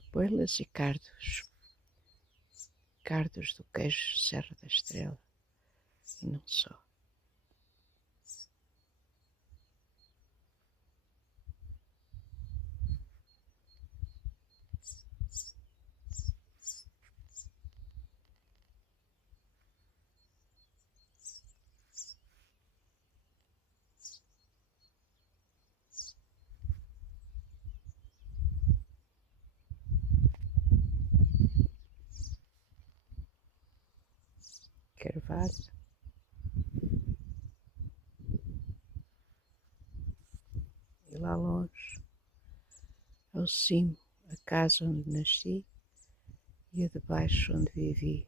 papoilas e cardos. Cardos do queijo Serra da Estrela. E não só. Carvalho. E lá longe, ao cimo, a casa onde nasci e a de baixo onde vivi.